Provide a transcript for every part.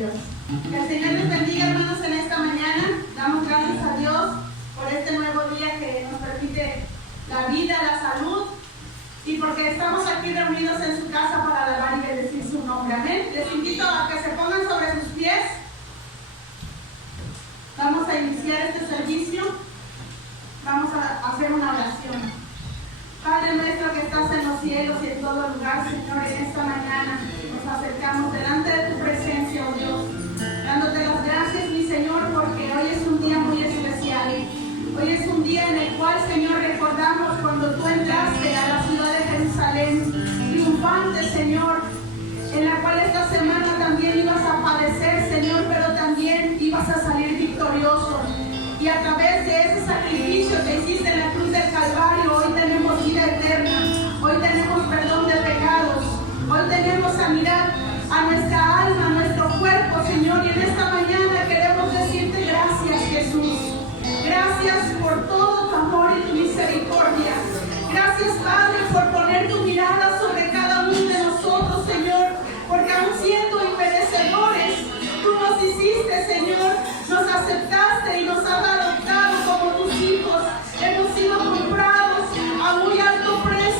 Dios. Que el Señor les bendiga, hermanos, en esta mañana. Damos gracias a Dios por este nuevo día que nos permite la vida, la salud, y porque estamos aquí reunidos en su casa para alabar y bendecir su nombre. Amén. Les invito a que se pongan sobre sus pies. Vamos a iniciar este servicio. Vamos a hacer una oración. Padre nuestro que estás en los cielos y en todo lugar, Señor, en esta mañana nos acercamos delante de tu presencia, oh Dios, dándote las gracias, mi Señor, porque hoy es un día muy especial. Hoy es un día en el cual, Señor, recordamos cuando tú entraste a la ciudad de Jerusalén, triunfante, Señor, en la cual esta semana también ibas a padecer, Señor, pero también ibas a salir victorioso. Y a través de ese sacrificio que hiciste en la cruz del Calvario, hoy tenemos vida eterna, hoy tenemos perdón de pecados, hoy tenemos sanidad a nuestra alma, a nuestro cuerpo, Señor. Y en esta mañana queremos decirte gracias, Jesús. Gracias por todo tu amor y tu misericordia. Gracias, Padre, por poner tu mirada sobre cada uno de nosotros, Señor, porque aun siendo imperecedores, tú nos hiciste, Señor, nos aceptaste y nos has adoptado como tus hijos. Hemos sido comprados a muy alto precio.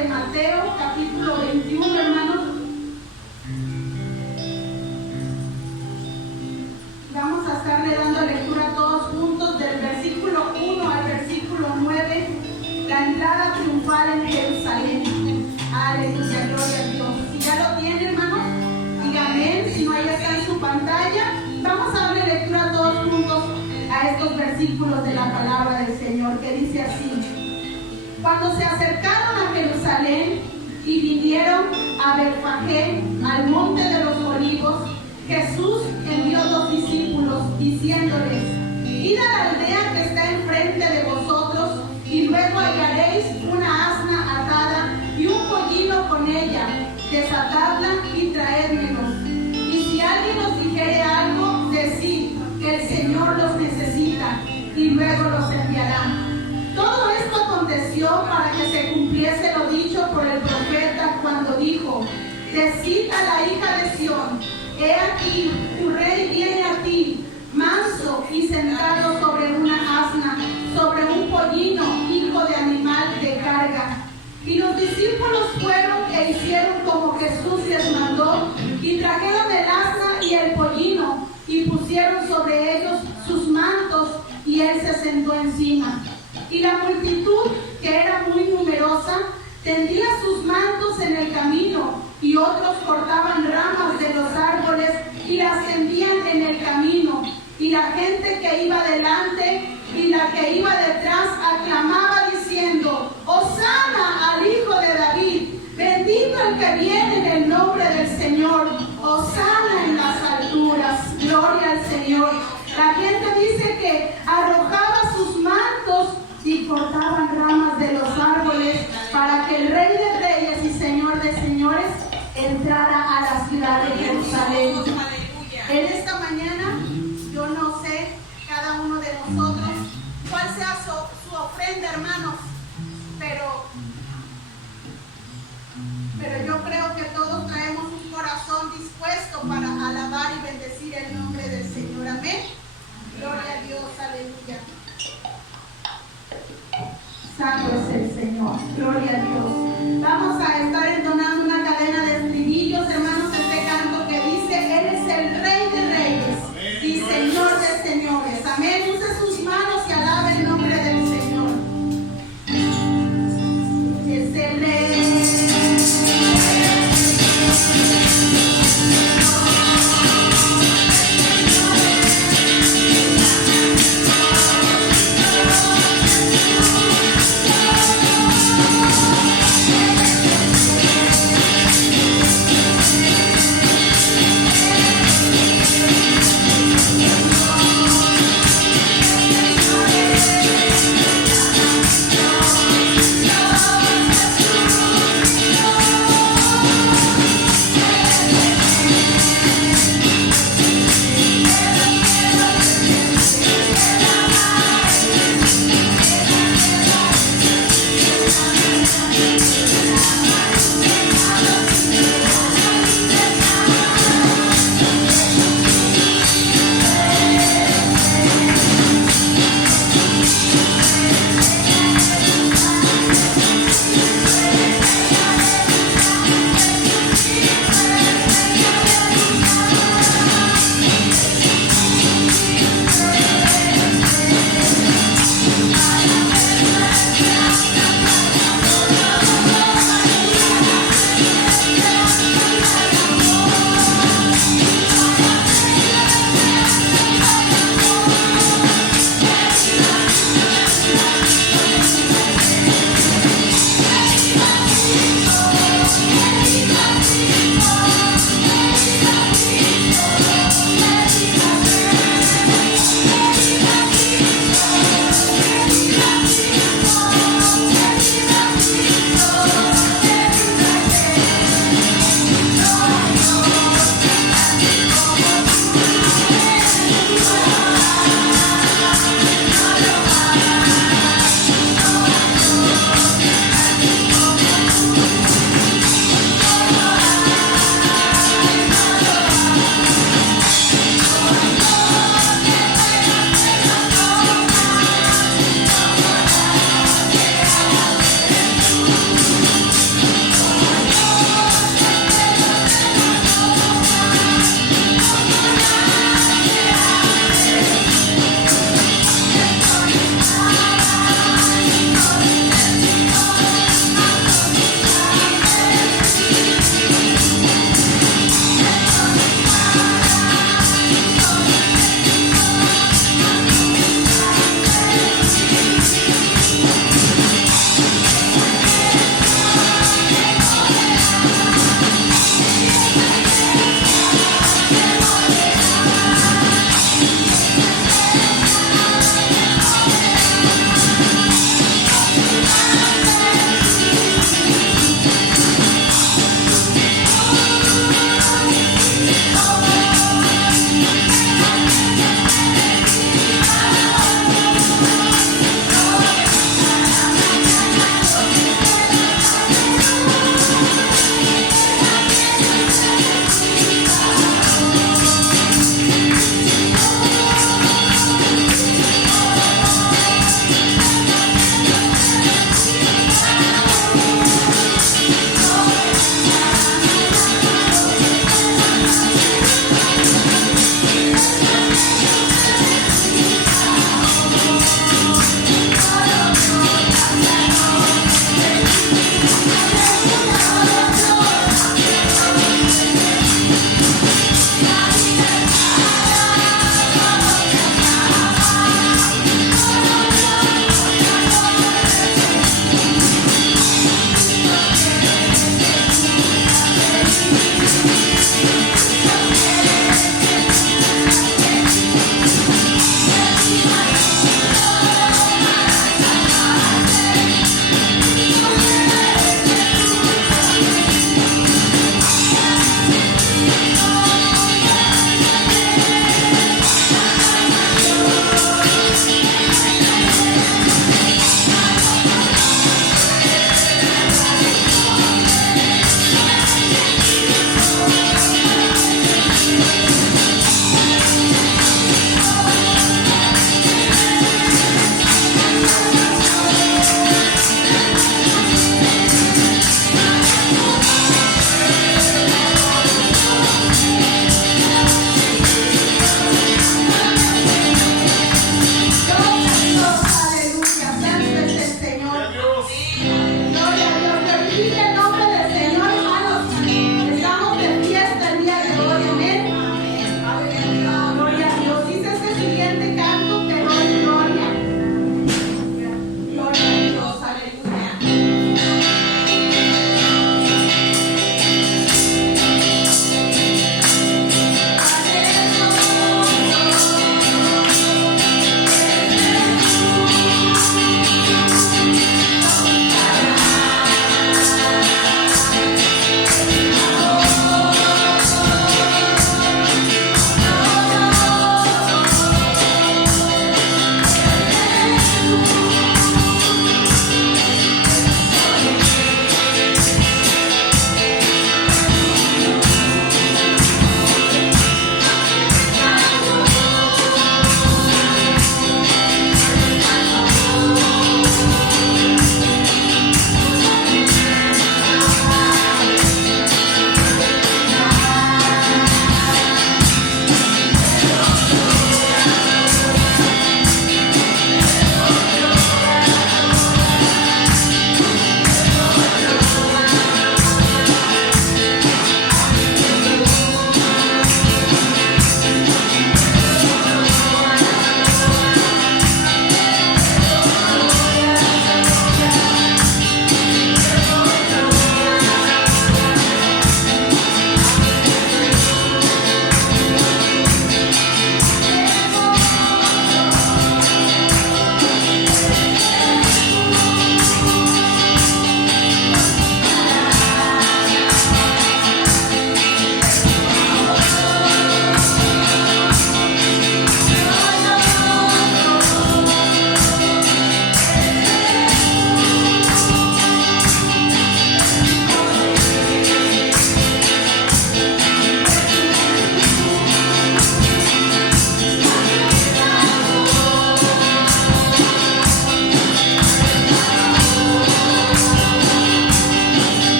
de Mateo, capítulo 21, hermanos. Vamos a estarle dando lectura todos juntos del versículo 1 al versículo 9, la entrada triunfal en Jerusalén. Aleluya, gloria a Dios. Si ya lo tiene, hermanos, diga amén. Si no, ahí está en su pantalla. Vamos a darle lectura todos juntos a estos versículos de la palabra del Señor, que dice así: cuando se acercaron a Jerusalén y vinieron a Betfagé, al monte de los olivos, Jesús envió 2 discípulos, diciéndoles: id a la aldea que está enfrente de vosotros, y luego hallaréis una asna atada y un pollino con ella, desatadla y traédmelos. Y si alguien os dijere algo, decid que el Señor los necesita, y luego los enviará. Todo esto aconteció para que se cumpliese lo dicho por el profeta cuando dijo: decid a la hija de Sión: he aquí, tu rey viene a ti, manso y sentado sobre una asna, sobre un pollino, hijo de animal de carga. Y los discípulos fueron e hicieron como Jesús les mandó, y trajeron el asna y el pollino, y pusieron sobre ellos sus mantos, y él se sentó encima. Y la multitud, que era muy numerosa, tendía sus mantos en el camino, y otros cortaban ramas de los árboles y las tendían en el camino. Y la gente que iba delante y la que iba detrás aclamaba diciendo: Hosana al Hijo de David, bendito el que viene en el nombre del Señor, Hosana en las alturas, gloria al Señor. La gente dice que arrojaba sus mantos y cortaban ramas de los árboles para que el Rey de Reyes y Señor de Señores entrara a la ciudad de Jerusalén. En esta mañana, yo no sé, cada uno de nosotros, cuál sea su ofrenda, hermanos, pero yo creo que todos traemos un corazón dispuesto para alabar y bendecir el nombre del Señor. Amén. Gloria a Dios, aleluya. Santo es el Señor, gloria a Dios. Vamos a estar entonando una cadena de estribillos, hermanos, este canto que dice: Él es el Rey de Reyes y Señor de Señores. Amén. Use sus manos y alabe el nombre del Señor. Es el Rey.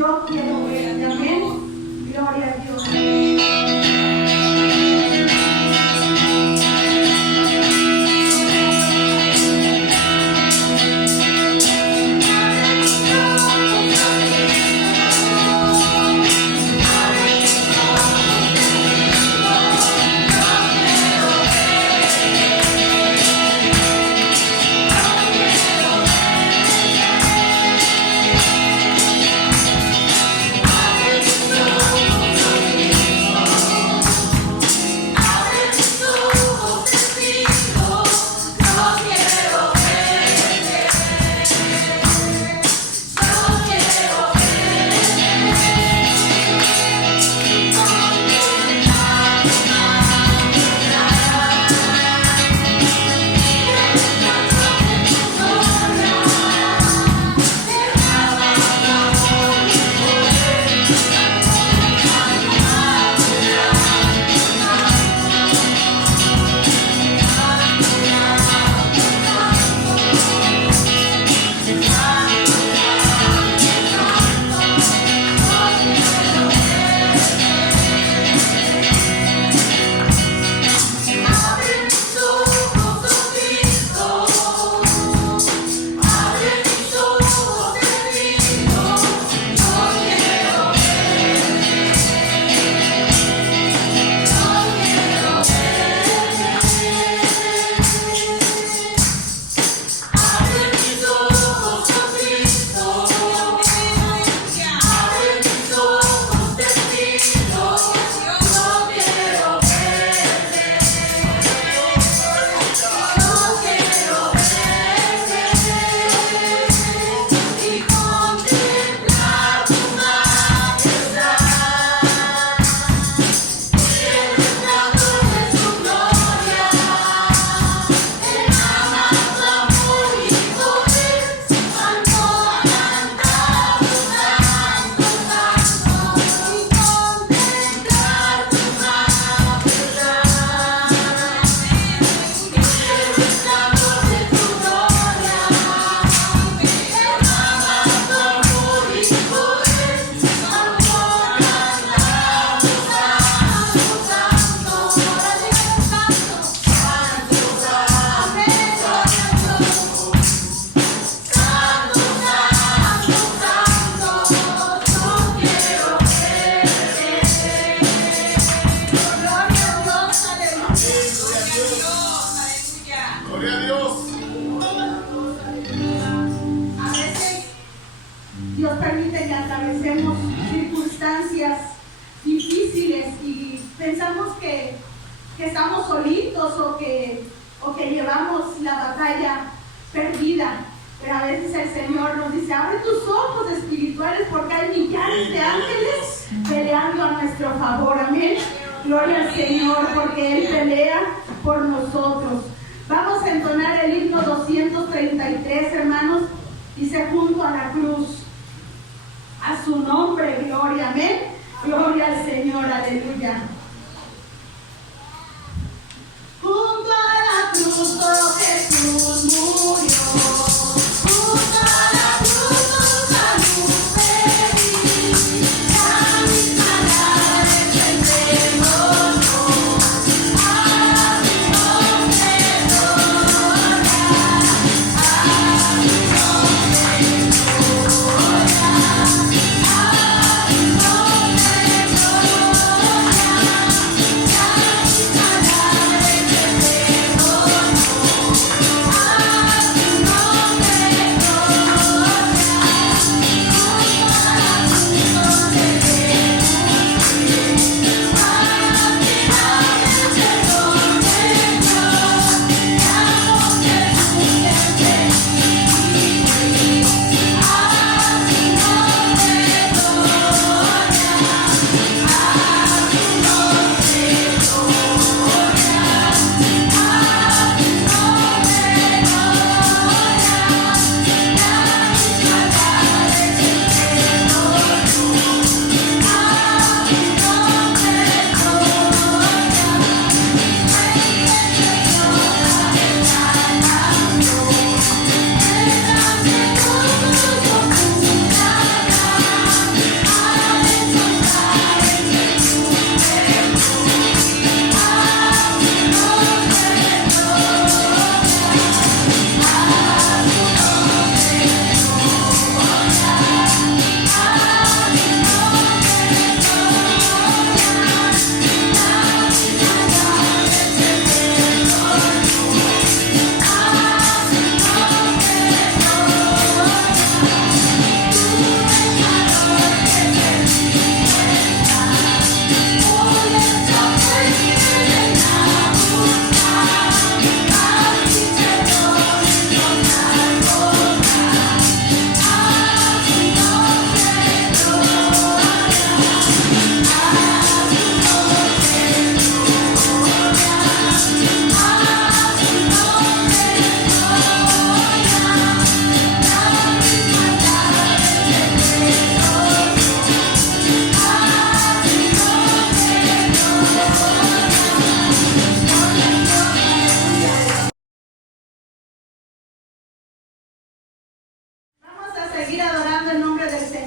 Yo quiero verte. Amén. Gloria a Dios.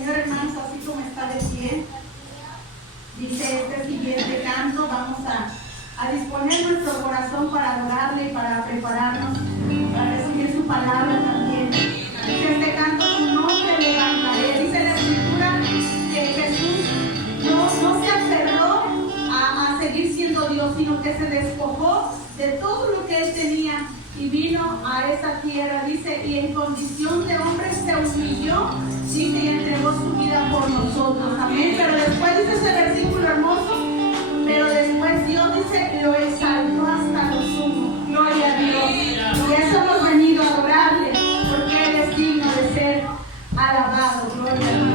Señor, hermanos, así como está de pie, dice este siguiente canto, vamos a disponer nuestro corazón para adorarle y para prepararnos para recibir su palabra también. Dice este canto, tu nombre levantaré. Dice la Escritura que Jesús no se aferró a seguir siendo Dios, sino que se despojó de todo lo que él tenía y vino a esa tierra, dice, y en condición de hombre se humilló, dice, y entregó su vida por nosotros. Amén. Pero después dice ese versículo hermoso, pero después Dios dice, lo exaltó hasta lo sumo. Gloria a Dios. Y eso hemos venido a adorarle, porque Él es digno de ser alabado. Gloria a Dios.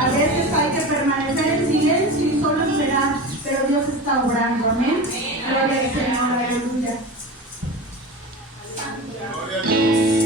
A veces hay que permanecer en silencio y solo esperar Gloria al Señor, aleluya. Gloria a Dios.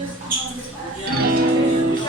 bendito es tu nombre para siempre.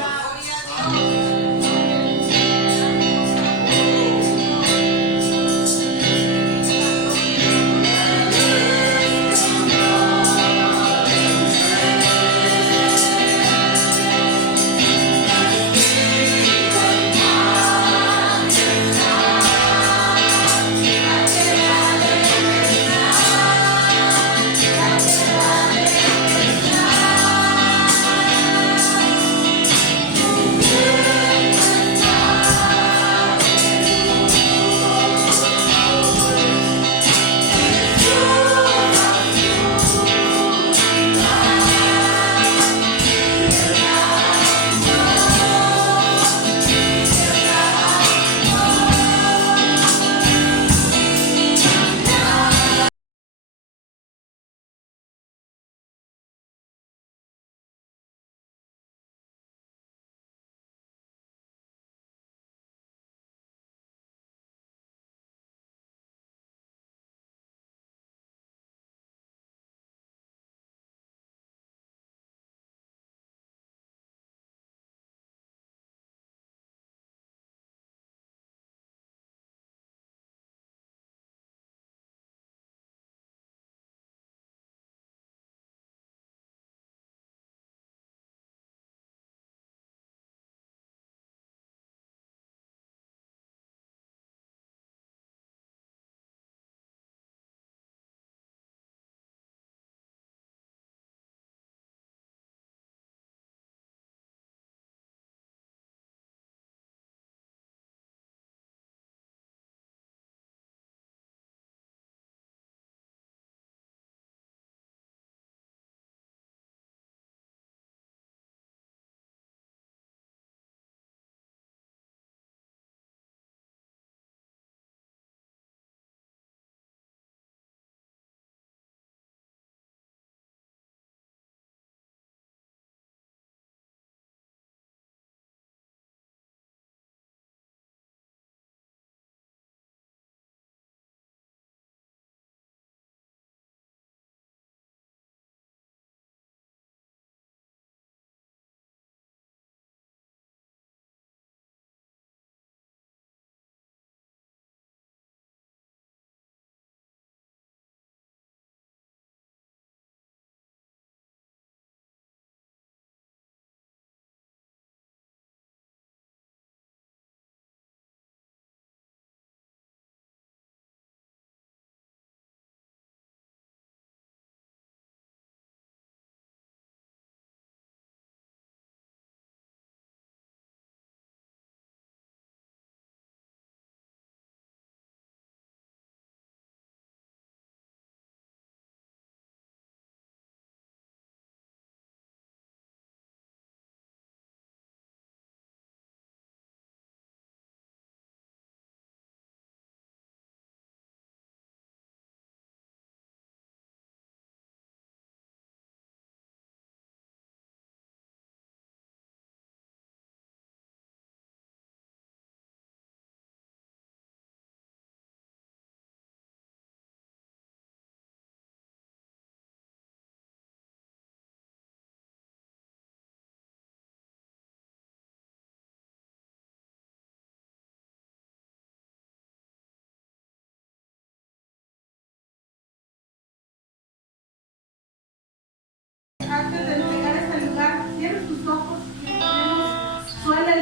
Antes de llegar a este lugar, cierren sus ojos y suena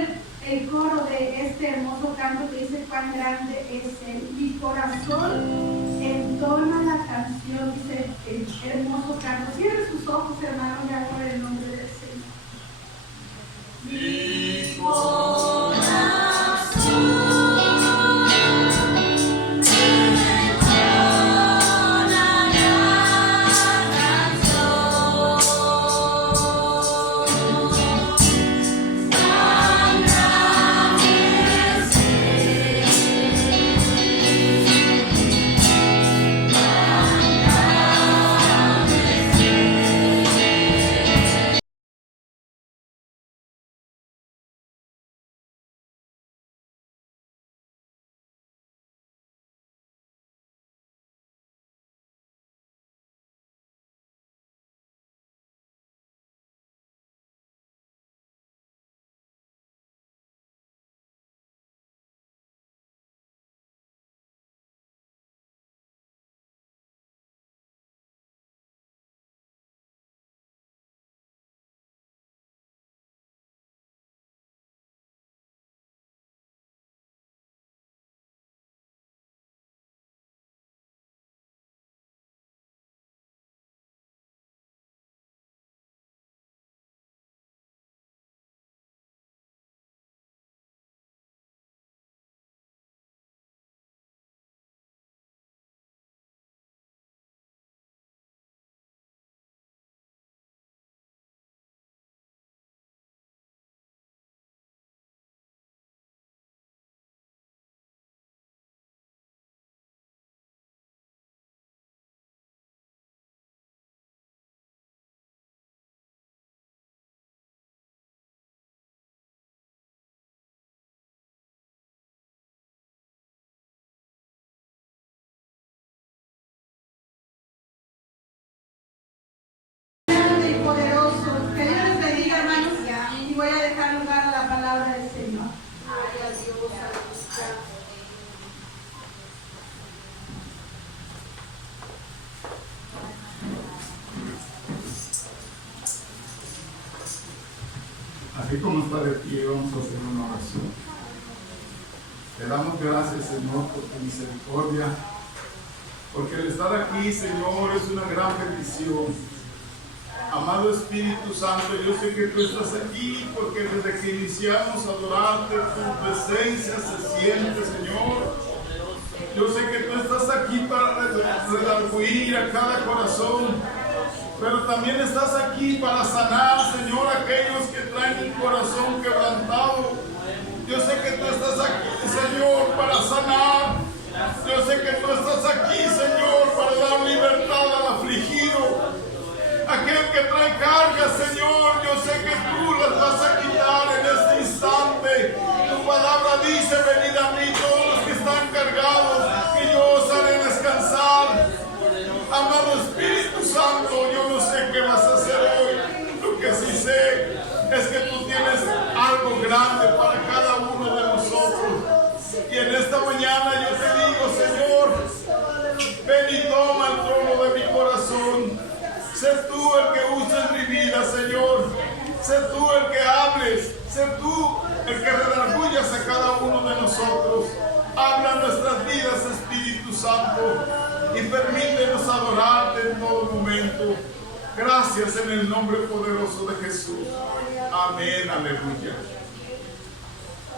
el coro de este hermoso canto que dice: cuán grande es Él. Mi corazón entona la canción, dice el hermoso canto. Cierren sus ojos, hermanos, y adoren el nombre del Señor. Mi corazón. Así como está de pie, vamos a hacer una oración. Te damos gracias, Señor, por tu misericordia, porque el estar aquí, Señor, es una gran bendición. Amado Espíritu Santo, yo sé que tú estás aquí porque desde que iniciamos a adorarte, tu presencia se siente, Señor. Yo sé que tú estás aquí para redarguir a cada corazón, pero también estás aquí para sanar, Señor, aquellos que traen un corazón quebrantado. Yo sé que tú estás aquí, Señor, para sanar. Yo sé que tú estás aquí, Señor, para dar libertad al afligido. Aquel que trae cargas, Señor, yo sé que tú las vas a quitar en este instante. Tu palabra dice: venid a mí todos los que están cargados, que yo os haré descansar. Amado Espíritu Santo, yo no sé qué vas a hacer hoy. Lo que sí sé es que tú tienes algo grande para cada uno de nosotros. Y en esta mañana yo te digo, Señor, ven y toma el trono de mi corazón. Sé tú el que uses mi vida, Señor. Sé tú el que hables. Sé tú el que redarguyas a cada uno de nosotros. Habla nuestras vidas, Espíritu Santo, y permítenos adorarte en todo momento. Gracias en el nombre poderoso de Jesús. Amén, aleluya.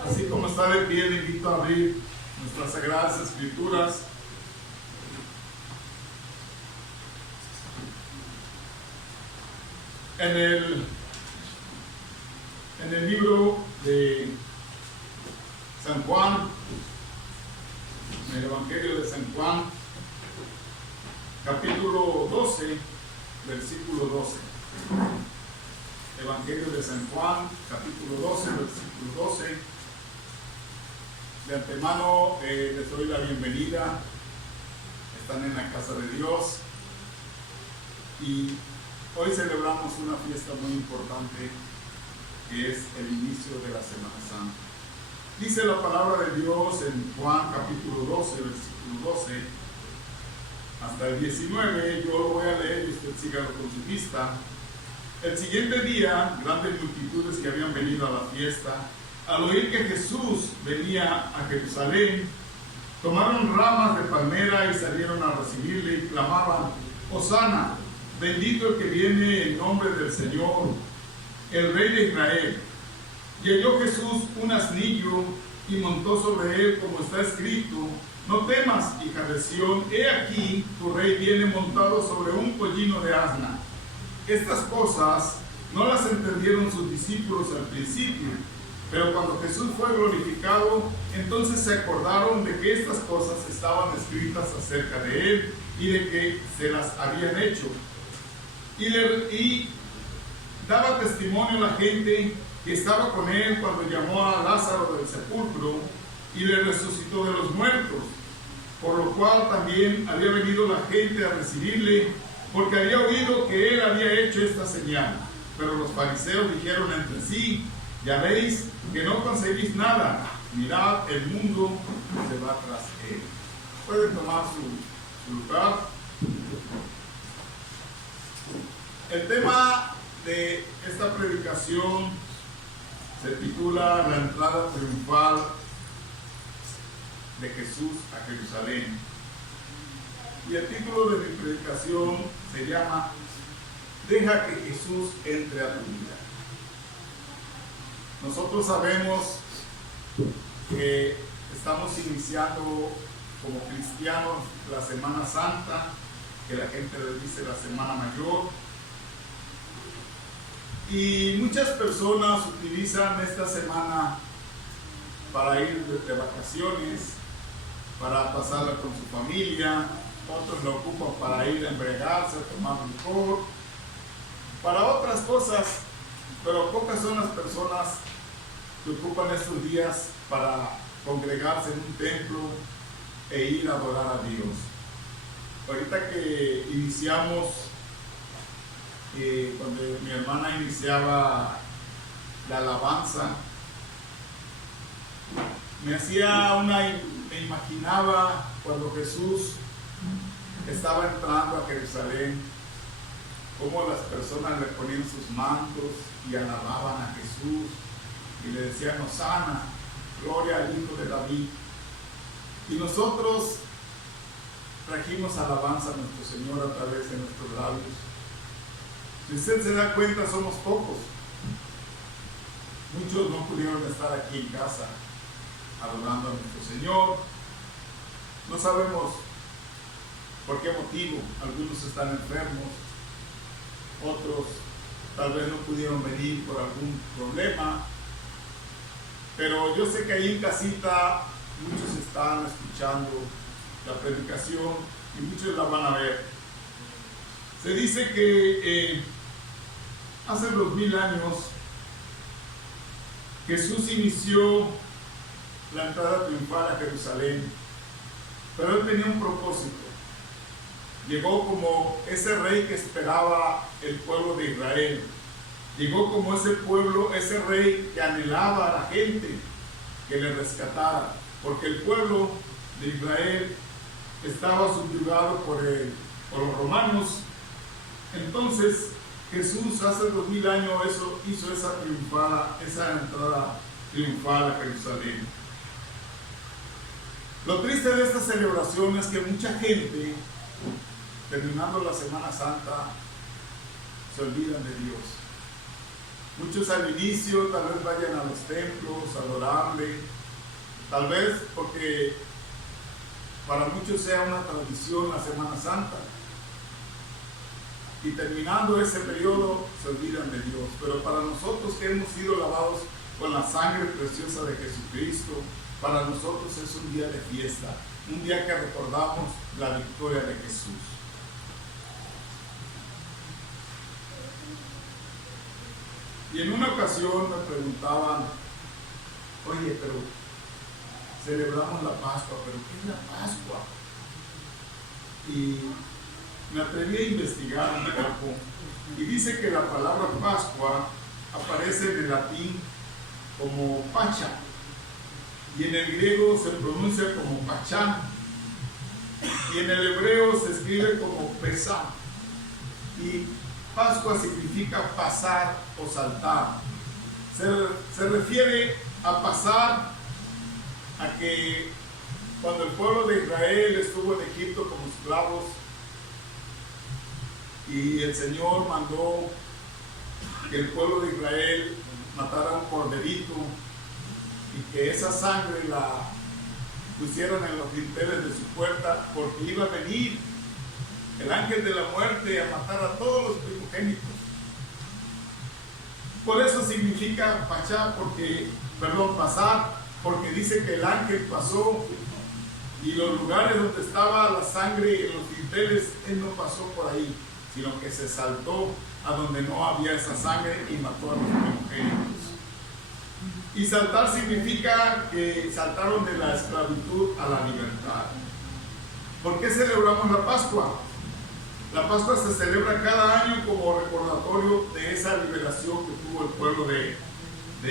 Así como está de pie, le invito a abrir nuestras sagradas escrituras. En el libro de San Juan, en el Evangelio de San Juan, capítulo 12, versículo 12. Evangelio de San Juan, capítulo 12, versículo 12. De antemano les doy la bienvenida. Están en la casa de Dios y hoy celebramos una fiesta muy importante que es el inicio de la Semana Santa. Dice la palabra de Dios en Juan capítulo 12, versículo 12 hasta el 19. Yo lo voy a leer y usted sígalo con su vista. El siguiente día, grandes multitudes que habían venido a la fiesta, al oír que Jesús venía a Jerusalén, tomaron ramas de palmera y salieron a recibirle y clamaban: Hosana, bendito el que viene en nombre del Señor, el Rey de Israel. Y halló Jesús un asnillo y montó sobre él, como está escrito: no temas, hija de Sión, he aquí tu rey viene montado sobre un pollino de asna. Estas cosas no las entendieron sus discípulos al principio, pero cuando Jesús fue glorificado, entonces se acordaron de que estas cosas estaban escritas acerca de él y de que se las habían hecho. Y daba testimonio a la gente que estaba con él cuando llamó a Lázaro del sepulcro y le resucitó de los muertos, por lo cual también había venido la gente a recibirle, porque había oído que él había hecho esta señal. Pero los fariseos dijeron entre sí: ya veis que no conseguís nada, mirad, el mundo se va tras él. Pueden tomar su lugar. El tema de esta predicación se titula La entrada triunfal de Jesús a Jerusalén. Y el título de mi predicación se llama Deja que Jesús entre a tu vida. Nosotros sabemos que estamos iniciando como cristianos la Semana Santa, que la gente le dice la Semana Mayor. Y muchas personas utilizan esta semana para ir de vacaciones, para pasarla con su familia. Otros lo ocupan para ir a embriagarse, a tomar licor, para otras cosas, pero pocas son las personas que ocupan estos días para congregarse en un templo e ir a adorar a Dios. Ahorita que iniciamos, cuando mi hermana iniciaba la alabanza, me imaginaba cuando Jesús estaba entrando a Jerusalén cómo las personas le ponían sus mantos y alababan a Jesús y le decían Hosana, gloria al Hijo de David. Y nosotros trajimos alabanza a nuestro Señor a través de nuestros labios. Si usted se da cuenta, somos pocos. Muchos no pudieron estar aquí en casa adorando a nuestro Señor. No sabemos por qué motivo. Algunos están enfermos, otros tal vez no pudieron venir por algún problema. Pero yo sé que ahí en casita muchos están escuchando la predicación y muchos la van a ver. Se dice que hace 2000 años Jesús inició la entrada triunfal a Jerusalén, pero él tenía un propósito. Llegó como ese rey que esperaba el pueblo de Israel. Llegó como ese pueblo, ese rey que anhelaba a la gente que le rescatara, porque el pueblo de Israel estaba subyugado por los romanos. Entonces Jesús hace 2000 años hizo esa entrada triunfal a Jerusalén. Lo triste de esta celebración es que mucha gente, terminando la Semana Santa, se olvidan de Dios. Muchos al inicio tal vez vayan a los templos a adorarle, tal vez porque para muchos sea una tradición la Semana Santa. Y terminando ese periodo se olvidan de Dios. Pero para nosotros que hemos sido lavados con la sangre preciosa de Jesucristo, para nosotros es un día de fiesta, un día que recordamos la victoria de Jesús. Y en una ocasión me preguntaban, oye, pero celebramos la Pascua, ¿pero qué es la Pascua? Y me atreví a investigar un poco y dice que la palabra Pascua aparece en el latín como pacha y en el griego se pronuncia como pachán y en el hebreo se escribe como pesá, y Pascua significa pasar o saltar. Se refiere a pasar a que cuando el pueblo de Israel estuvo en Egipto como esclavos y el Señor mandó que el pueblo de Israel matara un corderito y que esa sangre la pusieran en los dinteles de su puerta, porque iba a venir el ángel de la muerte a matar a todos los primogénitos. Por eso significa pasar, porque dice que el ángel pasó y los lugares donde estaba la sangre en los dinteles, él no pasó por ahí, sino que se saltó a donde no había esa sangre y mató a los primogénitos. Y saltar significa que saltaron de la esclavitud a la libertad. ¿Por qué celebramos la Pascua? La Pascua se celebra cada año como recordatorio de esa liberación que tuvo el pueblo de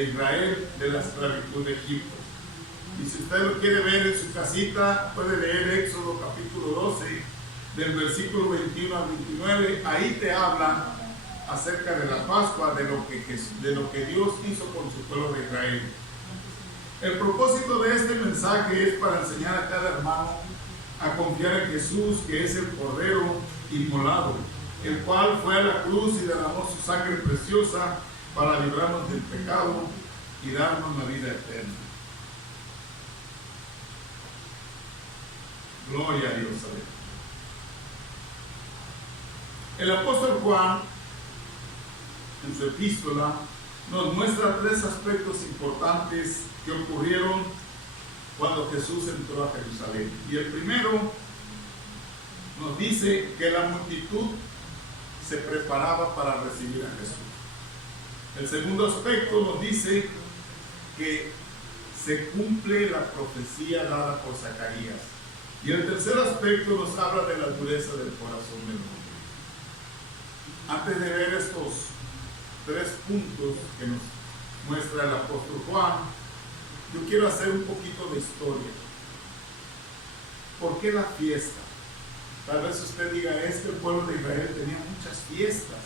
Israel de la esclavitud de Egipto. Y si usted lo quiere ver en su casita, puede leer Éxodo capítulo 12, del versículo 21 al 29. Ahí te habla acerca de la Pascua, de lo que Dios hizo con su pueblo de Israel. El propósito de este mensaje es para enseñar a cada hermano a confiar en Jesús, que es el Cordero inmolado, el cual fue a la cruz y derramó su sangre preciosa para librarnos del pecado y darnos la vida eterna. Gloria a Dios. El apóstol Juan, en su epístola, nos muestra tres aspectos importantes que ocurrieron cuando Jesús entró a Jerusalén. Y el primero nos dice que la multitud se preparaba para recibir a Jesús. El segundo aspecto nos dice que se cumple la profecía dada por Zacarías. Y el tercer aspecto nos habla de la dureza del corazón del hombre. Antes de ver estos tres puntos que nos muestra el apóstol Juan, yo quiero hacer un poquito de historia. ¿Por qué la fiesta? Tal vez usted diga, el pueblo de Israel tenía muchas fiestas.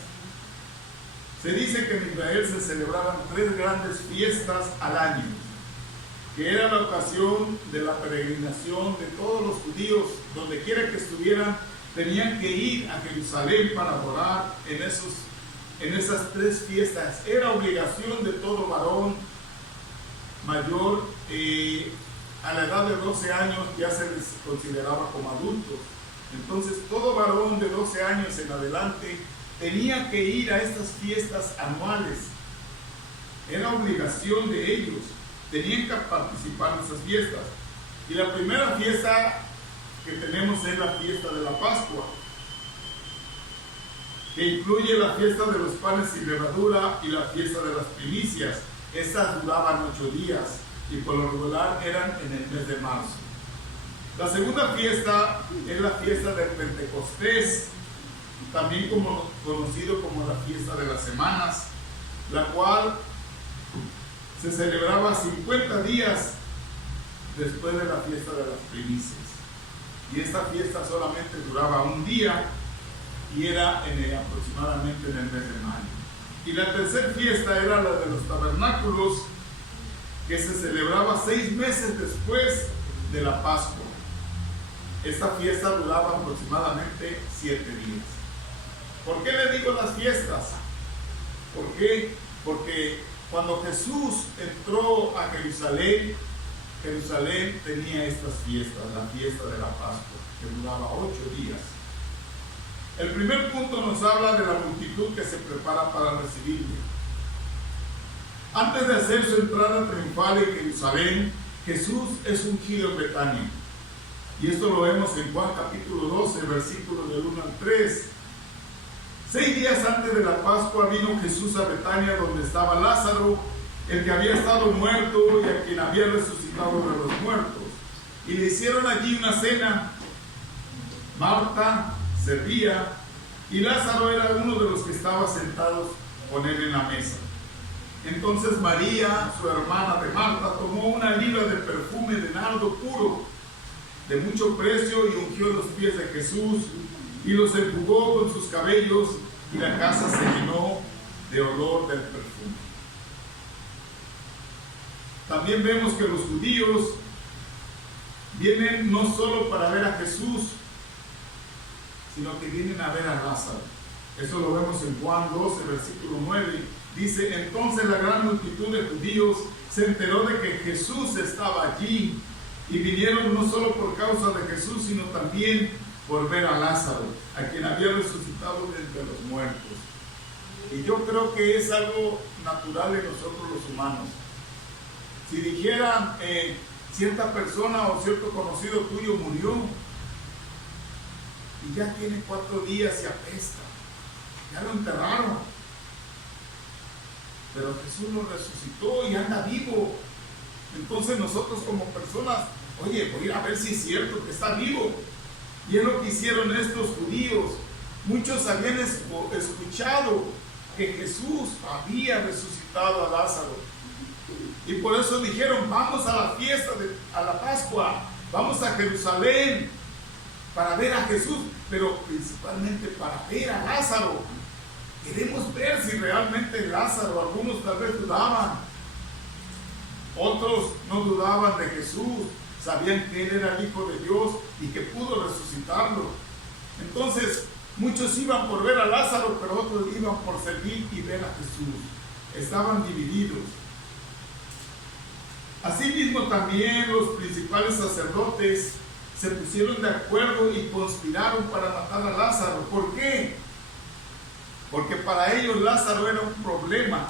Se dice que en Israel se celebraban 3 grandes fiestas al año, que era la ocasión de la peregrinación de todos los judíos, donde quiera que estuvieran, tenían que ir a Jerusalén para adorar en esas 3 fiestas. Era obligación de todo varón mayor, a la edad de 12 años ya se les consideraba como adultos. Entonces todo varón de 12 años en adelante tenía que ir a estas fiestas anuales. Era obligación de ellos, tenían que participar en esas fiestas. Y la primera fiesta que tenemos es la fiesta de la Pascua, que incluye la fiesta de los panes sin levadura y la fiesta de las primicias. Estas duraban 8 días y por lo regular eran en el mes de marzo. La segunda fiesta es la fiesta del Pentecostés, también conocido como la fiesta de las semanas, la cual se celebraba 50 días después de la fiesta de las primicias. Y esta fiesta solamente duraba un día y era aproximadamente en el mes de mayo. Y la tercera fiesta era la de los tabernáculos, que se celebraba 6 meses después de la Pascua. Esta fiesta duraba aproximadamente 7 días. ¿Por qué le digo las fiestas? ¿Por qué? Porque cuando Jesús entró a Jerusalén, Jerusalén tenía estas fiestas, la fiesta de la Pascua, que duraba 8 días. El primer punto nos habla de la multitud que se prepara para recibirle. Antes de hacer su entrada triunfal en Jerusalén, Jesús es ungido en Betania. Y esto lo vemos en Juan capítulo 12, versículos del 1 al 3. 6 días antes de la Pascua vino Jesús a Betania, donde estaba Lázaro, el que había estado muerto y a quien había resucitado de los muertos. Y le hicieron allí una cena. Marta servía y Lázaro era uno de los que estaba sentados con él en la mesa. Entonces María, su hermana de Marta, tomó una libra de perfume de nardo puro, de mucho precio, y ungió los pies de Jesús y los enjugó con sus cabellos, y la casa se llenó de olor del perfume. También vemos que los judíos vienen no solo para ver a Jesús, sino que vienen a ver a Lázaro. Eso lo vemos en Juan 12, versículo 9. Dice, entonces la gran multitud de judíos se enteró de que Jesús estaba allí, y vinieron no solo por causa de Jesús, sino también por ver a Lázaro, a quien había resucitado de entre los muertos. Y yo creo que es algo natural en nosotros los humanos. Si dijeran, cierta persona o cierto conocido tuyo murió, y ya tiene 4 días y apesta, ya lo enterraron, pero Jesús lo resucitó y anda vivo. Entonces nosotros como personas, oye, voy a ir a ver si es cierto que está vivo. Y es lo que hicieron estos judíos. Muchos habían escuchado que Jesús había resucitado a Lázaro, y por eso dijeron, vamos a la fiesta, a la Pascua, vamos a Jerusalén para ver a Jesús, pero principalmente para ver a Lázaro. Queremos ver si realmente Lázaro, algunos tal vez dudaban, otros no dudaban de Jesús, sabían que Él era el Hijo de Dios y que pudo resucitarlo. Entonces, muchos iban por ver a Lázaro, pero otros iban por servir y ver a Jesús. Estaban divididos. Asimismo, también los principales sacerdotes se pusieron de acuerdo y conspiraron para matar a Lázaro. ¿Por qué? Porque para ellos Lázaro era un problema.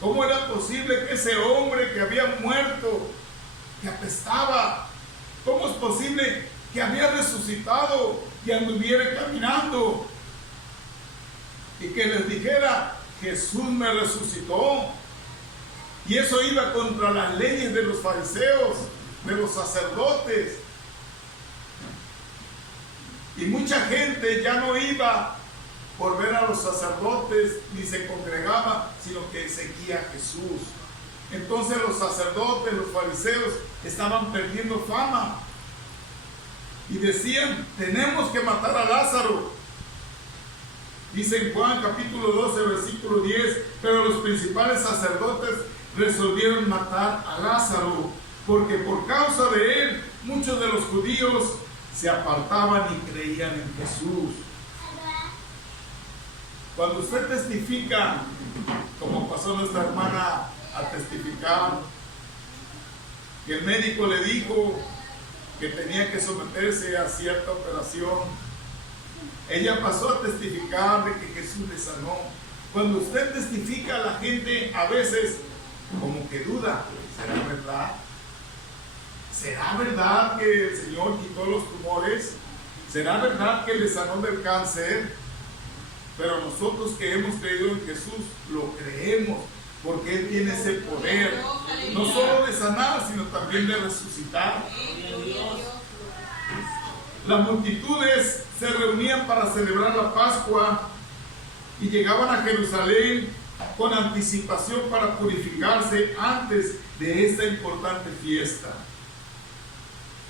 ¿Cómo era posible que ese hombre que había muerto, que apestaba, cómo es posible que había resucitado y anduviera caminando? Y que les dijera, Jesús me resucitó. Y eso iba contra las leyes de los fariseos, de los sacerdotes. Y mucha gente ya no iba por ver a los sacerdotes ni se congregaba, sino que seguía a Jesús. Entonces los sacerdotes, los fariseos, estaban perdiendo fama. y decían: tenemos que matar a Lázaro. Dice en Juan capítulo 12, versículo 10: pero los principales sacerdotes resolvieron matar a Lázaro, porque por causa de él muchos de los judíos se apartaban y creían en Jesús. Cuando usted testifica, como pasó nuestra hermana a testificar, que el médico le dijo que tenía que someterse a cierta operación, ella pasó a testificar de que Jesús le sanó. Cuando usted testifica, la gente a veces como que duda: ¿será verdad? ¿Será verdad que el Señor quitó los tumores? ¿Será verdad que le sanó del cáncer? Pero nosotros que hemos creído en Jesús, lo creemos, porque Él tiene ese poder, no solo de sanar, sino también de resucitar. Las multitudes se reunían para celebrar la Pascua y llegaban a Jerusalén con anticipación para purificarse antes de esta importante fiesta.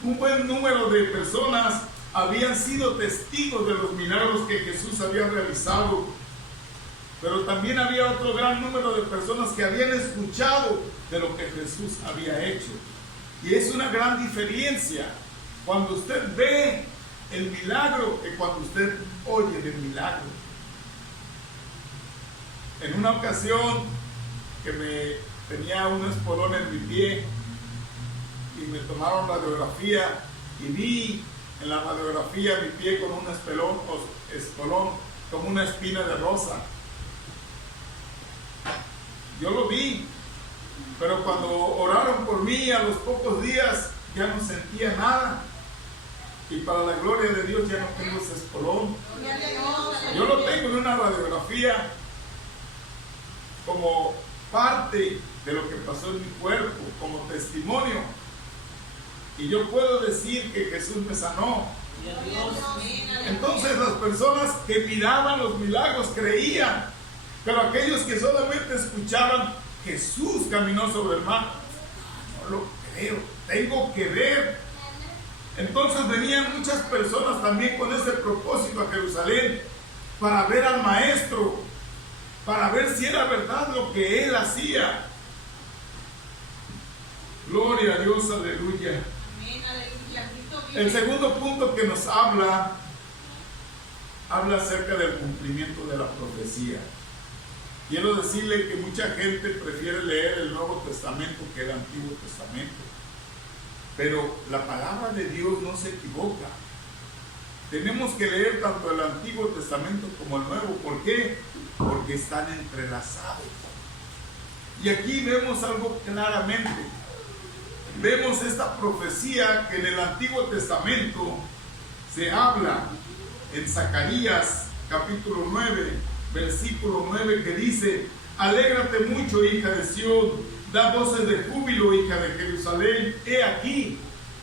Un buen número de personas habían sido testigos de los milagros que Jesús había realizado, pero también había otro gran número de personas que habían escuchado de lo que Jesús había hecho. Y es una gran diferencia cuando usted ve el milagro que cuando usted oye del milagro. En una ocasión que me tenía un espolón en mi pie y me tomaron radiografía y vi en la radiografía mi pie con un espolón como una espina de rosa. Yo lo vi, pero cuando oraron por mí a los pocos días ya no sentía nada, y para la gloria de Dios ya no tengo ese espolón. Yo lo tengo en una radiografía como parte de lo que pasó en mi cuerpo, como testimonio. Y yo puedo decir que Jesús me sanó. Entonces las personas que miraban los milagros creían, pero aquellos que solamente escuchaban: Jesús caminó sobre el mar, no lo creo, tengo que ver. Entonces venían muchas personas también con ese propósito a Jerusalén para ver al maestro, para ver si era verdad lo que él hacía. Gloria a Dios, aleluya. El segundo punto que nos habla acerca del cumplimiento de la profecía. Quiero decirle que mucha gente prefiere leer el Nuevo Testamento que el Antiguo Testamento, pero la palabra de Dios no se equivoca. Tenemos que leer tanto el Antiguo Testamento como el Nuevo. ¿Por qué? Porque están entrelazados. Y aquí vemos algo claramente. Vemos esta profecía que en el Antiguo Testamento se habla en Zacarías capítulo 9, versículo 9, que dice: alégrate mucho, hija de Sión, da voces de júbilo, hija de Jerusalén. He aquí,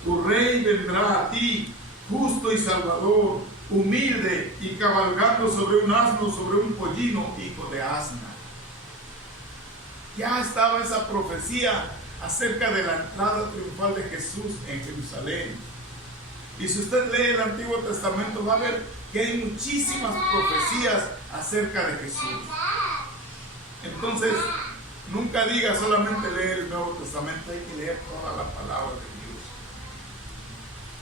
tu rey vendrá a ti, justo y salvador, humilde y cabalgando sobre un asno, sobre un pollino, hijo de asna. Ya estaba esa profecía acerca de la entrada triunfal de Jesús en Jerusalén. Y si usted lee el Antiguo Testamento, va a ver que hay muchísimas profecías acerca de Jesús. Entonces, nunca diga solamente leer el Nuevo Testamento, hay que leer toda la palabra de Dios.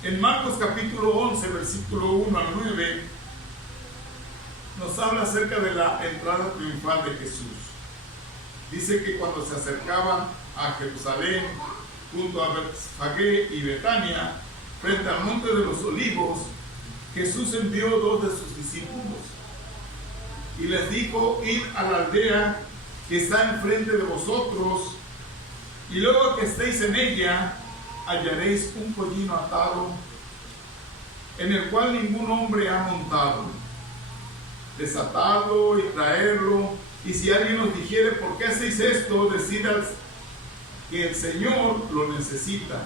En Marcos capítulo 11, versículo 1 al 9, nos habla acerca de la entrada triunfal de Jesús. Dice que cuando se acercaban a Jerusalén, junto a Betfagé y Betania, frente al monte de los olivos, Jesús envió 2 de sus discípulos y les dijo: id a la aldea que está enfrente de vosotros, y luego que estéis en ella, hallaréis un pollino atado, en el cual ningún hombre ha montado. Desatadlo y traerlo, y si alguien os dijere: ¿por qué hacéis esto?, decid que el Señor lo necesita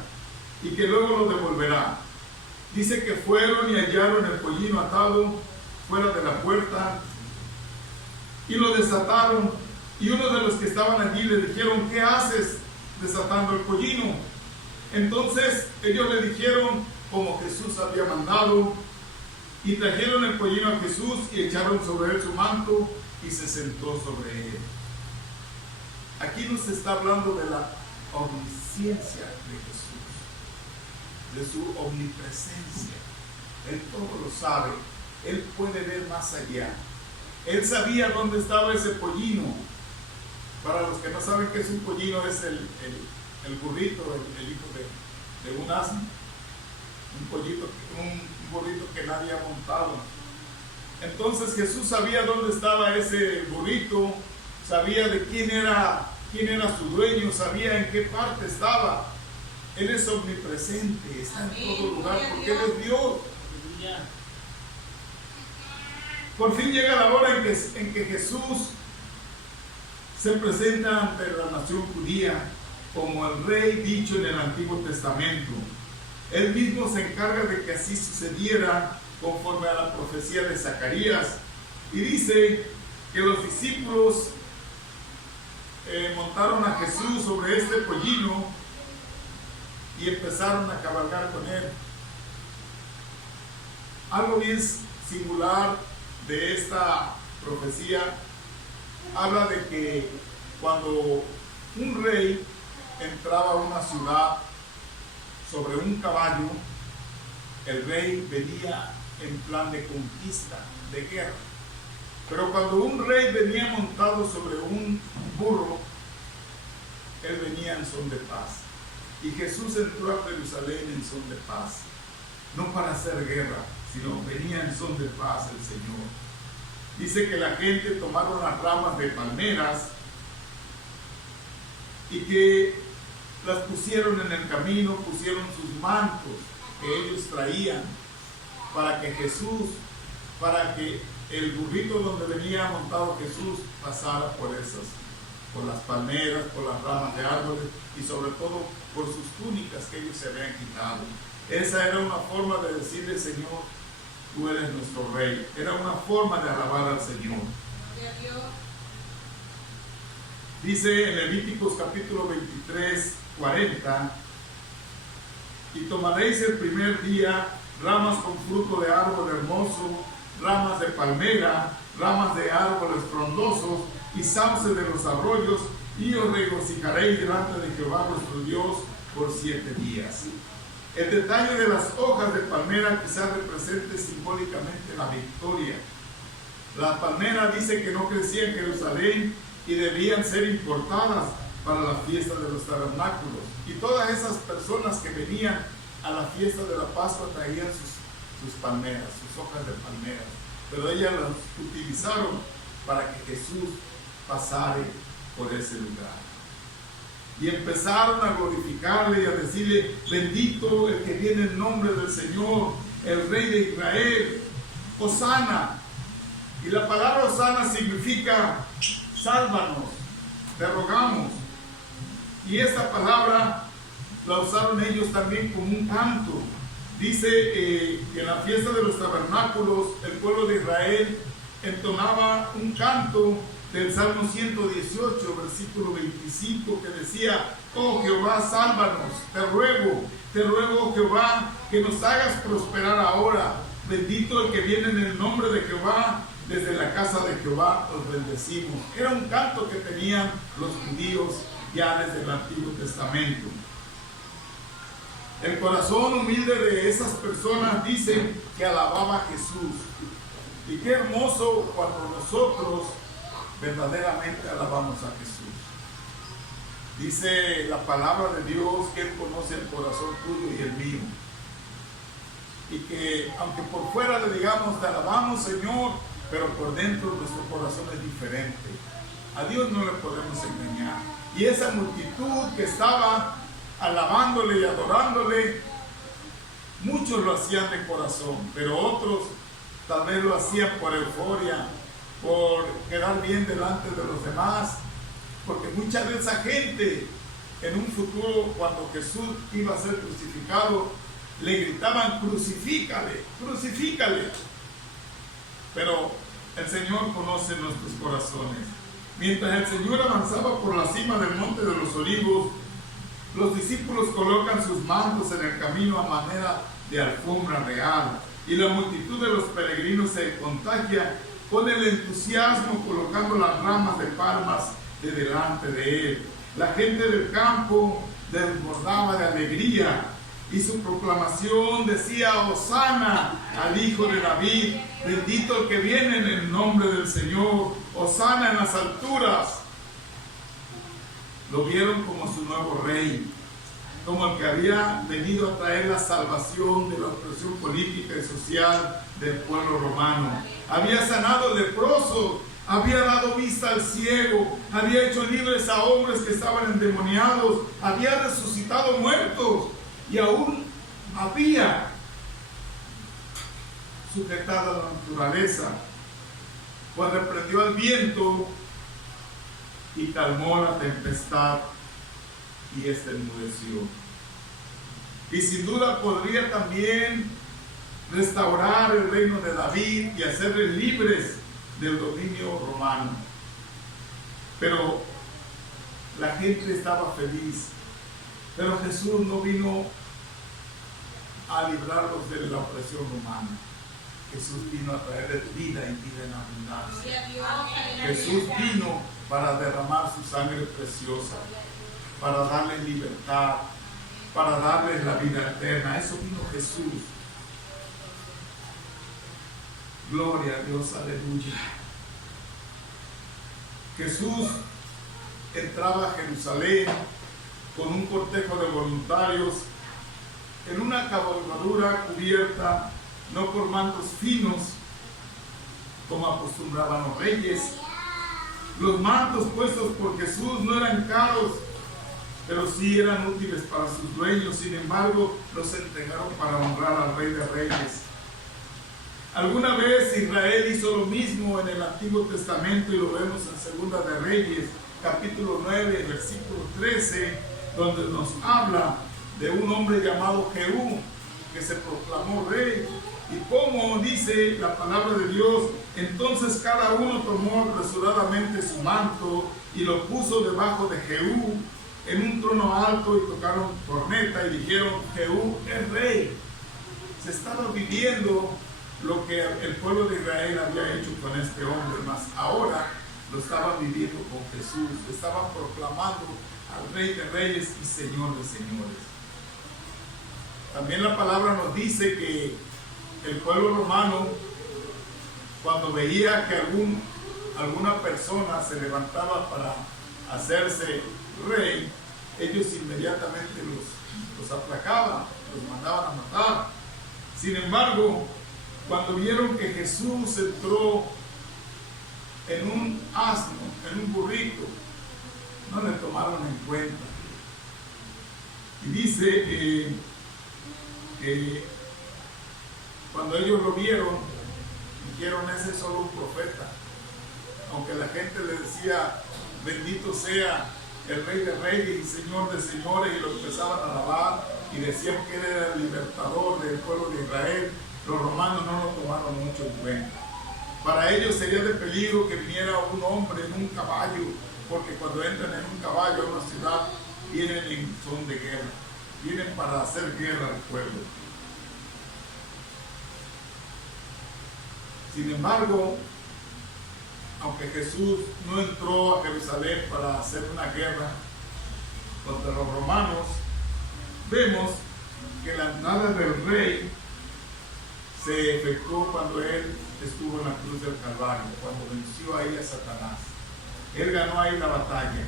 y que luego lo devolverá. Dice que fueron y hallaron el pollino atado fuera de la puerta y lo desataron, y uno de los que estaban allí le dijeron: ¿qué haces desatando el pollino? Entonces ellos le dijeron: como Jesús había mandado, y trajeron el pollino a Jesús y echaron sobre él su manto y se sentó sobre él. Aquí nos está hablando de la omnisciencia de Jesús, de su omnipresencia. Él todo lo sabe, Él puede ver más allá. Él sabía dónde estaba ese pollino. Para los que no saben qué es un pollino, es el burrito, el hijo de un asno. Un pollito, un burrito que nadie ha montado. Entonces Jesús sabía dónde estaba ese burrito, sabía de quién era su dueño, sabía en qué parte estaba. Él es omnipresente, está en todo lugar porque Él es Dios. Por fin llega la hora en que Jesús se presenta ante la nación judía como el rey dicho en el Antiguo Testamento. Él mismo se encarga de que así sucediera conforme a la profecía de Zacarías, y dice que los discípulos montaron a Jesús sobre este pollino y empezaron a cabalgar con él. Algo bien singular de esta profecía habla de que cuando un rey entraba a una ciudad sobre un caballo, el rey venía en plan de conquista, de guerra. Pero cuando un rey venía montado sobre un burro, él venía en son de paz. Y Jesús entró a Jerusalén en son de paz, no para hacer guerra, sino venía en son de paz el Señor. Dice que la gente tomaron las ramas de palmeras y que las pusieron en el camino, pusieron sus mantos que ellos traían para que el burrito donde venía montado Jesús pasara por las palmeras, por las ramas de árboles y sobre todo por sus túnicas que ellos se habían quitado. Esa era una forma de decirle: Señor, tú eres nuestro rey. Era una forma de alabar al Señor. Dice en Levíticos capítulo 23, 40: y tomaréis el primer día ramas con fruto de árbol hermoso, ramas de palmera, ramas de árboles frondosos y sauces de los arroyos, y os regocijaréis delante de Jehová vuestro Dios por 7 días. El detalle de las hojas de palmera quizás represente simbólicamente la victoria. La palmera dice que no crecía en Jerusalén y debían ser importadas para la fiesta de los tabernáculos. Y todas esas personas que venían a la fiesta de la Pascua traían sus palmeras, sus hojas de palmeras. Pero ellas las utilizaron para que Jesús pasara por ese lugar. Y empezaron a glorificarle y a decirle: bendito el que viene en nombre del Señor, el Rey de Israel, Hosana. Y la palabra Hosana significa sálvanos, te rogamos. Y esa palabra la usaron ellos también como un canto. Dice que en la fiesta de los tabernáculos el pueblo de Israel entonaba un canto del Salmo 118, versículo 25, que decía: oh Jehová, sálvanos, te ruego, oh Jehová, que nos hagas prosperar ahora. Bendito el que viene en el nombre de Jehová, desde la casa de Jehová los bendecimos. Era un canto que tenían los judíos ya desde el Antiguo Testamento. El corazón humilde de esas personas dice que alababa a Jesús. Y qué hermoso cuando nosotros verdaderamente alabamos a Jesús. Dice la palabra de Dios que Él conoce el corazón tuyo y el mío. Y que aunque por fuera le digamos: te alabamos, Señor, pero por dentro nuestro corazón es diferente. A Dios no le podemos engañar. Y esa multitud que estaba alabándole y adorándole, muchos lo hacían de corazón, pero otros tal vez lo hacían por euforia, por quedar bien delante de los demás, porque mucha de esa gente en un futuro, cuando Jesús iba a ser crucificado, le gritaban: crucifícale, crucifícale. Pero el Señor conoce nuestros corazones. Mientras el Señor avanzaba por la cima del monte de los olivos, los discípulos colocan sus mantos en el camino a manera de alfombra real, y la multitud de los peregrinos se contagia con el entusiasmo colocando las ramas de palmas de delante de él. La gente del campo desbordaba de alegría y su proclamación decía: Hosana al Hijo de David, bendito el que viene en el nombre del Señor, Hosana en las alturas. Lo vieron como su nuevo rey, como el que había venido a traer la salvación de la opresión política y social del pueblo romano. Había sanado leprosos, había dado vista al ciego, había hecho libres a hombres que estaban endemoniados, había resucitado muertos y aún había sujetado la naturaleza, pues reprendió al viento y calmó la tempestad y éste enmudeció. Y sin duda podría también restaurar el reino de David y hacerles libres del dominio romano. Pero la gente estaba feliz. Pero Jesús no vino a librarlos de la opresión romana. Jesús vino a traerles vida y vida en abundancia. Jesús vino para derramar su sangre preciosa, para darles libertad, para darles la vida eterna. Eso vino Jesús. Gloria a Dios, aleluya. Jesús entraba a Jerusalén con un cortejo de voluntarios en una cabalgadura cubierta no por mantos finos como acostumbraban los reyes. Los mantos puestos por Jesús no eran caros, pero sí eran útiles para sus dueños. Sin embargo, los entregaron para honrar al Rey de Reyes. Alguna vez Israel hizo lo mismo en el Antiguo Testamento, y lo vemos en Segunda de Reyes, capítulo 9, versículo 13, donde nos habla de un hombre llamado Jehú, que se proclamó rey. Y como dice la palabra de Dios, entonces cada uno tomó apresuradamente su manto y lo puso debajo de Jehú en un trono alto, y tocaron corneta y dijeron: Jehú es rey. Se estaba viviendo lo que el pueblo de Israel había hecho con este hombre, mas ahora lo estaban viviendo con Jesús. Estaban proclamando al Rey de Reyes y Señor de Señores. También la palabra nos dice que el pueblo romano, cuando veía que alguna persona se levantaba para hacerse rey, ellos inmediatamente los aplacaban, los mandaban a matar. Sin embargo, cuando vieron que Jesús entró en un asno, en un burrito, no le tomaron en cuenta. Y dice que cuando ellos lo vieron, dijeron: ese es solo un profeta. Aunque la gente le decía: bendito sea el Rey de Reyes y Señor de Señores, y lo empezaban a alabar y decían que él era el libertador del pueblo de Israel, los romanos no lo tomaron mucho en cuenta. Para ellos sería de peligro que viniera un hombre en un caballo, porque cuando entran en un caballo a una ciudad, vienen en son de guerra, vienen para hacer guerra al pueblo. Sin embargo, aunque Jesús no entró a Jerusalén para hacer una guerra contra los romanos, vemos que la entrada del rey se efectuó cuando él estuvo en la cruz del Calvario, cuando venció ahí a Satanás. Él ganó ahí la batalla.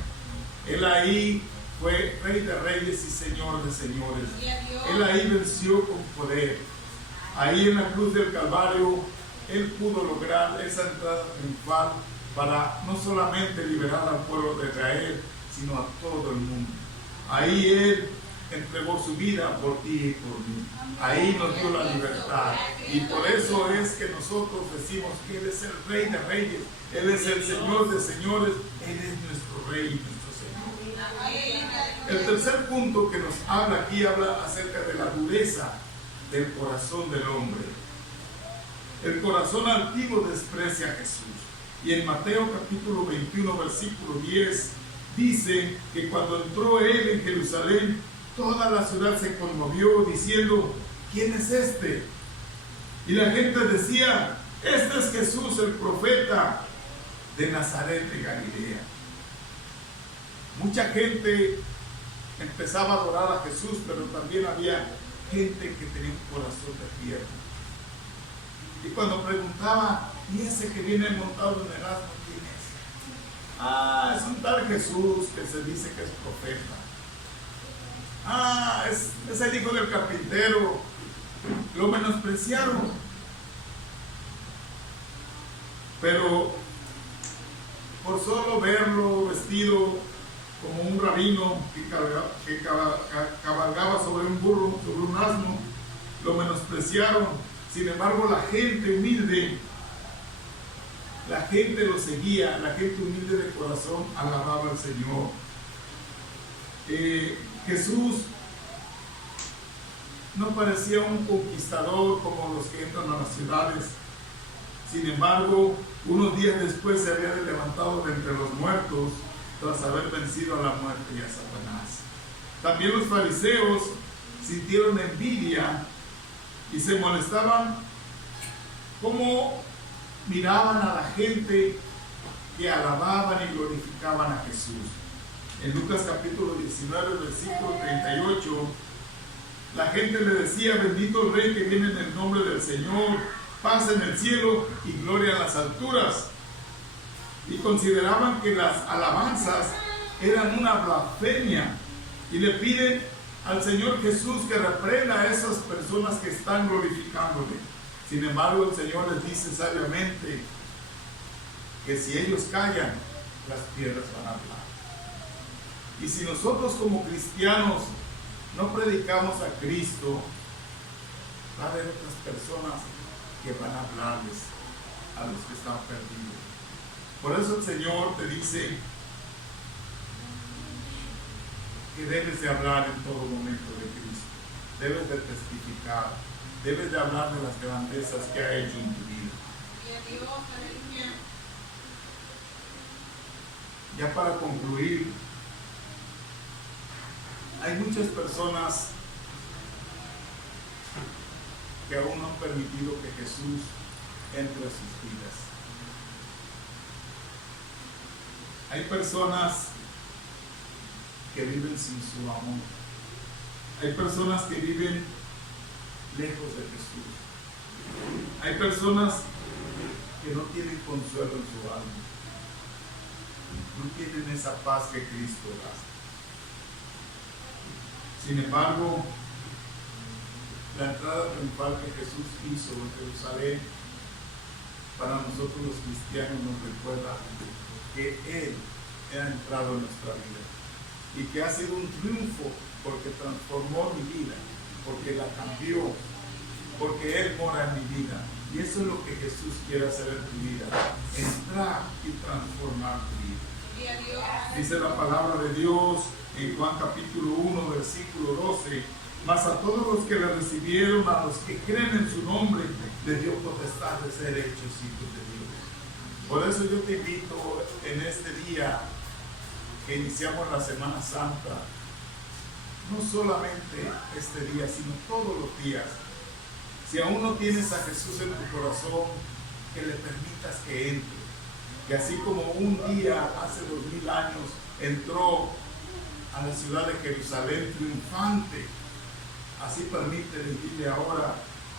Él ahí fue Rey de Reyes y Señor de Señores. Él ahí venció con poder. Ahí en la cruz del Calvario, él pudo lograr esa entrada triunfal para no solamente liberar al pueblo de Israel, sino a todo el mundo. Ahí él entregó su vida por ti y por mí. Ahí nos dio la libertad. Y por eso es que nosotros decimos que Él es el Rey de Reyes, Él es el Señor de Señores, Él es nuestro Rey y nuestro Señor. El tercer punto que nos habla aquí, habla acerca de la dureza del corazón del hombre. El corazón altivo desprecia a Jesús. Y en Mateo capítulo 21, versículo 10, dice que cuando entró Él en Jerusalén, toda la ciudad se conmovió, diciendo: ¿quién es este? Y la gente decía, este es Jesús, el profeta de Nazaret de Galilea. Mucha gente empezaba a adorar a Jesús, pero también había gente que tenía un corazón de piedra. Y cuando preguntaba, ¿y ese que viene montado en el asno, quién es? Ah, es un tal Jesús que se dice que es profeta. Ah, es el hijo del carpintero. Lo menospreciaron. Pero por solo verlo vestido como un rabino que cabalgaba sobre un burro, sobre un asno, lo menospreciaron. Sin embargo, la gente humilde, la gente lo seguía, la gente humilde de corazón alababa al Señor. Jesús no parecía un conquistador como los que entran a las ciudades. Sin embargo, unos días después se había levantado de entre los muertos tras haber vencido a la muerte y a Satanás. También los fariseos sintieron envidia y se molestaban cómo miraban a la gente que alababan y glorificaban a Jesús. En Lucas capítulo 19, versículo 38, la gente le decía, bendito el Rey que viene en el nombre del Señor, paz en el cielo y gloria en las alturas. Y consideraban que las alabanzas eran una blasfemia y le piden al Señor Jesús que reprenda a esas personas que están glorificándole. Sin embargo, el Señor les dice sabiamente que si ellos callan, las piedras van a hablar. Y si nosotros como cristianos no predicamos a Cristo, va a haber otras personas que van a hablarles a los que están perdidos. Por eso el Señor te dice que debes de hablar en todo momento de Cristo, debes de testificar, debes de hablar de las grandezas que ha hecho en tu vida. Ya para concluir, hay muchas personas que aún no han permitido que Jesús entre a sus vidas. Hay personas que viven sin su amor. Hay personas que viven lejos de Jesús. Hay personas que no tienen consuelo en su alma. No tienen esa paz que Cristo da. Sin embargo, la entrada triunfal que Jesús hizo en Jerusalén, para nosotros los cristianos nos recuerda que Él ha entrado en nuestra vida y que ha sido un triunfo porque transformó mi vida, porque la cambió, porque Él mora en mi vida. Y eso es lo que Jesús quiere hacer en tu vida, entrar y transformar tu vida. Dice la palabra de Dios en Juan capítulo 1, versículo 12, mas a todos los que le recibieron, a los que creen en su nombre, les dio potestad de ser hechos hijos de Dios. Por eso yo te invito en este día que iniciamos la Semana Santa, no solamente este día, sino todos los días. Si aún no tienes a Jesús en tu corazón, que le permitas que entre. Que así como un día, hace 2000 años, entró a la ciudad de Jerusalén triunfante, así permítele y dile ahora,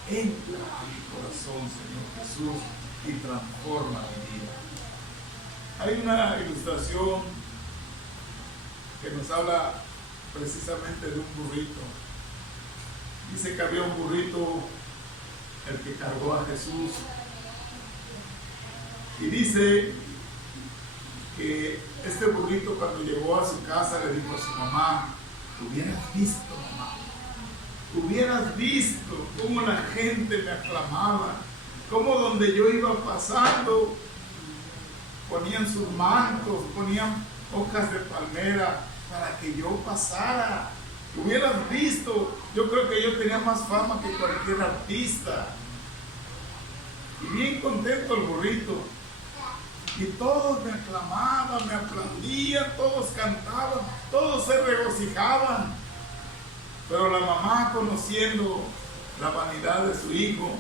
entra a mi corazón, Señor Jesús, y transforma mi vida. Hay una ilustración que nos habla precisamente de un burrito. Dice que había un burrito, el que cargó a Jesús, y dice que este burrito cuando llegó a su casa le dijo a su mamá, hubieras visto, mamá, hubieras visto cómo la gente me aclamaba, cómo donde yo iba pasando ponían sus mantos, ponían hojas de palmera para que yo pasara. Hubieras visto, yo creo que yo tenía más fama que cualquier artista. Y bien contento el burrito. Y todos me aclamaban, me aplaudían, todos cantaban, todos se regocijaban. Pero la mamá, conociendo la vanidad de su hijo,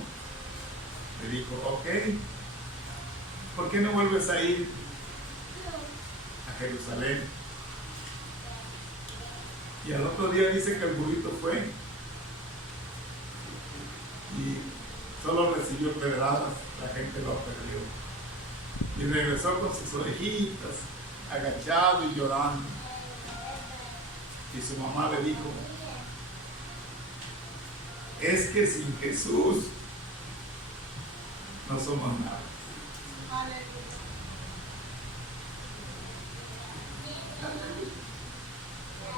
le dijo, ok, ¿por qué no vuelves a ir a Jerusalén? Y al otro día dice que el burrito fue y solo recibió pedradas, la gente lo perdió. Y regresó con sus orejitas, agachado y llorando. Y su mamá le dijo, es que sin Jesús no somos nada.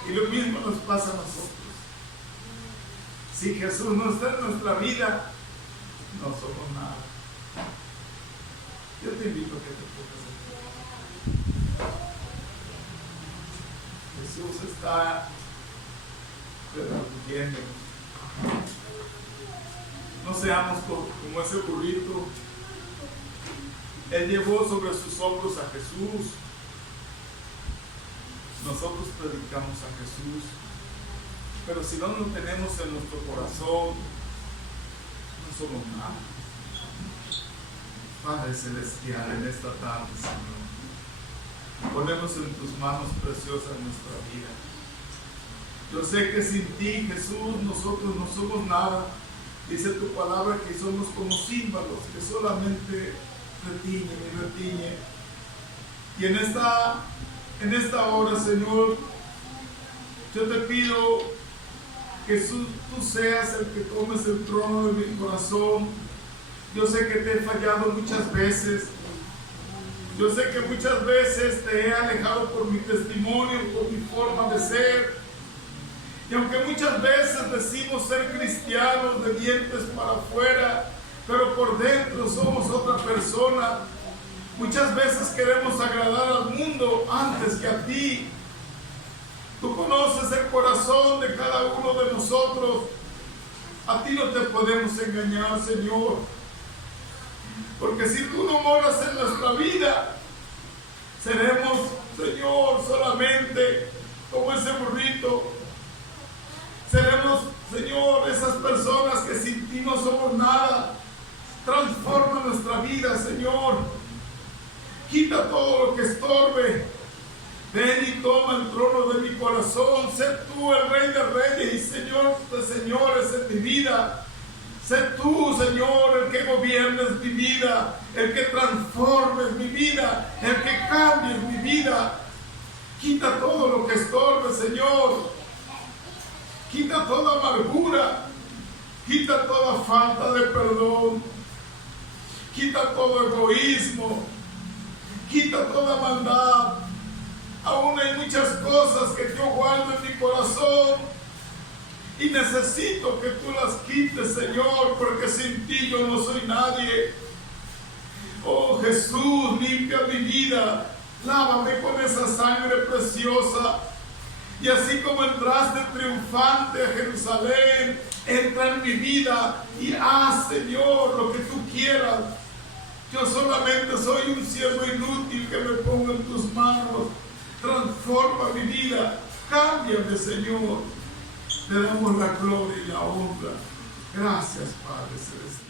Y lo mismo nos pasa a nosotros. Si Jesús no está en nuestra vida, no somos nada. Yo te invito a que te pongas aquí. Jesús está redarguyéndonos. No seamos como ese burrito. Él llevó sobre sus hombros a Jesús. Nosotros predicamos a Jesús, pero si no lo tenemos en nuestro corazón, no somos nada. Padre Celestial, en esta tarde, Señor, ponemos en tus manos preciosas nuestra vida. Yo sé que sin ti, Jesús, nosotros no somos nada. Dice tu palabra que somos como címbalos, que solamente retiñen y retiñen. Y en esta hora, Señor, yo te pido que tú seas el que tomes el trono de mi corazón. Yo sé que te he fallado muchas veces. Yo sé que muchas veces te he alejado por mi testimonio, por mi forma de ser. Y aunque muchas veces decimos ser cristianos de dientes para afuera, pero por dentro somos otra persona. Muchas veces queremos agradar al mundo antes que a ti. Tú conoces el corazón de cada uno de nosotros. A ti no te podemos engañar, Señor. Porque si tú no moras en nuestra vida, seremos, Señor, solamente como ese burrito. Seremos, Señor, esas personas que sin ti no somos nada. Transforma nuestra vida, Señor. Quita todo lo que estorbe. Ven y toma el trono de mi corazón. Sé tú el Rey de Reyes y Señor de Señores en mi vida. Sé tú, Señor, el que gobiernes mi vida, el que transformes mi vida, el que cambies mi vida. Quita todo lo que estorbe, Señor. Quita toda amargura. Quita toda falta de perdón. Quita todo egoísmo. Quita toda maldad. Aún hay muchas cosas que yo guardo en mi corazón y necesito que tú las quites, Señor, porque sin ti yo no soy nadie. Oh Jesús, limpia mi vida, lávame con esa sangre preciosa. Y así como entraste triunfante a Jerusalén, entra en mi vida y haz, Señor, lo que tú quieras. Yo solamente soy un siervo inútil que me pongo en tus manos. Transforma mi vida, cámbiame, Señor. Te damos la gloria y la honra. Gracias, Padre Celestial.